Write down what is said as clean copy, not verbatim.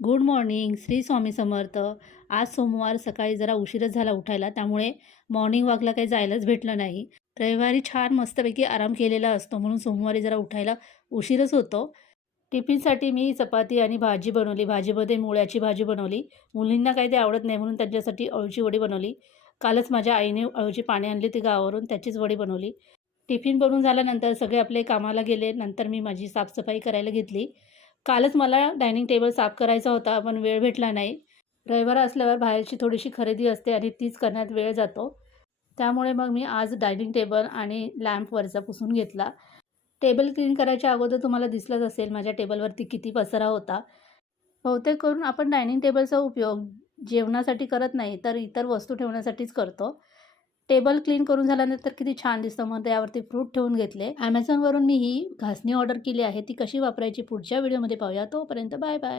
Good morning. Shri Swami Samarth. आज सोमवार सकाळी जरा उशीरच झाला उठायला, त्यामुळे मॉर्निंग वॉकला काही जायलाच भेटलं नाही. रविवारी छान मस्तपैकी आराम केलेला असतो, म्हणून सोमवारी जरा उठायला उशीरच होतो. टिफिनसाठी मी चपाती आणि भाजी बनवली. भाजीमध्ये मुळ्याची भाजी बनवली. मुलींना काही ते आवडत नाही, म्हणून त्यांच्यासाठी अळूची वडी बनवली. कालच माझ्या आईने अळूची पाने आणली होती गावावरून, त्याचीच वडी बनवली. टिफिन बनवून झाल्यानंतर सगळे आपले कामाला गेले. नंतर मी माझी साफसफाई करायला घेतली. कालच मला डायनिंग टेबल साफ करायचा होता, पण वेळ भेटला नाही. रविवार असल्यावर बाहेरची थोडीशी खरेदी असते आणि तीच करण्यात वेळ जातो. त्यामुळे मग मी आज डायनिंग टेबल आणि लॅम्प वरचा पुसून घेतला. टेबल क्लीन करायच्या अगोदर तुम्हाला दिसलंच असेल माझ्या टेबलवरती किती पसारा होता. बहुतेक करून आपण डायनिंग टेबलचा उपयोग जेवणासाठी करत नाही, तर इतर वस्तू ठेवण्यासाठीच करतो. टेबल क्लीन करून झाल्यानंतर किती छान दिसतं. मग त्यावरती फ्रूट ठेवून घेतले. Amazonवरून मी ही घासणी ऑर्डर केली आहे. ती कशी वापरायची पुढच्या व्हिडिओमध्ये पाहूया. तोपर्यंत बाय बाय.